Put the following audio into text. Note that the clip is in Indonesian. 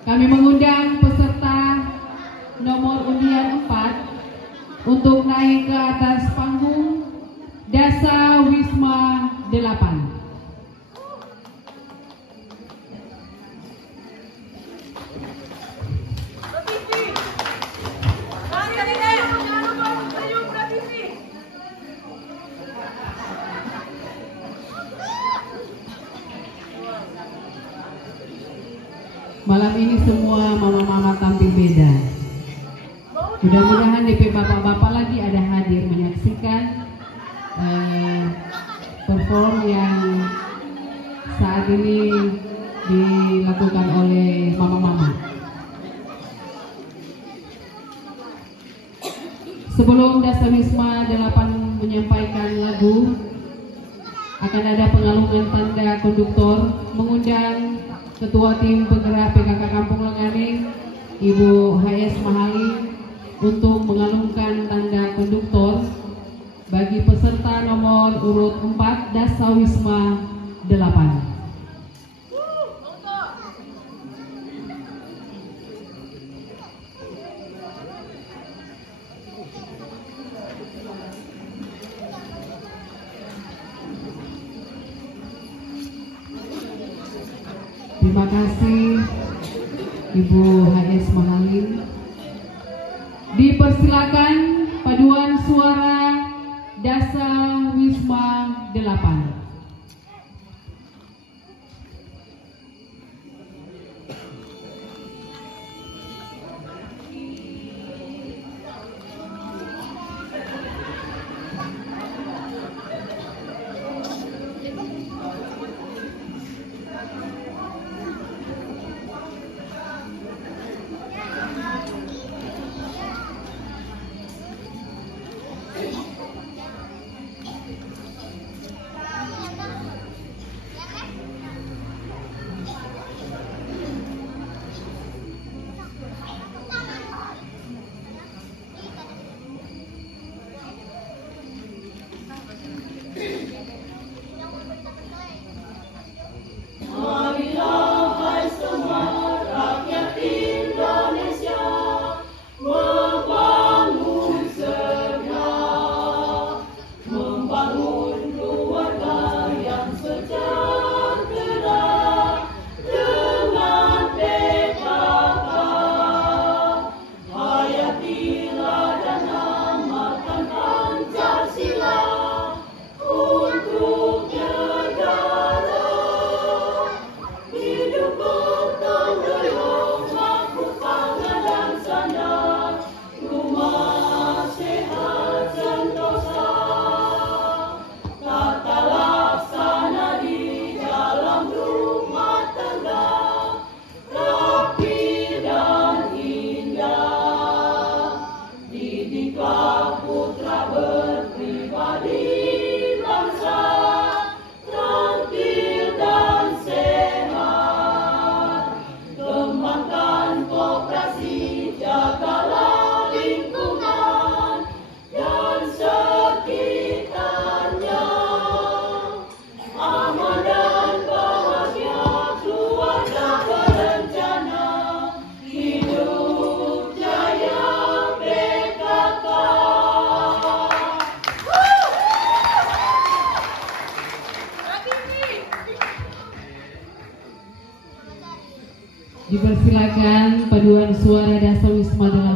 Kami mengundang peserta nomor undian 4 untuk naik ke atas panggung Dasa Wisma 8. Malam ini semua mama-mama tampil beda. Mudah-mudahan DP bapak-bapak lagi ada hadir menyaksikan perform yang saat ini dilakukan oleh mama-mama. Sebelum Dasa Wisma 8 menyampaikan lagu, akan ada pengalungan tanda konduktor, mengundang Ketua Tim Penggerak PKK Kampung Lenganing, Ibu HS Mahali, untuk mengalungkan tanda konduktor bagi peserta nomor urut 4 Dasa Wisma 8. Terima kasih Ibu HS Mahali. Dipersilakan paduan suara Dasa Wisma 8. Dipersilakan paduan suara Dasa Wisma 8.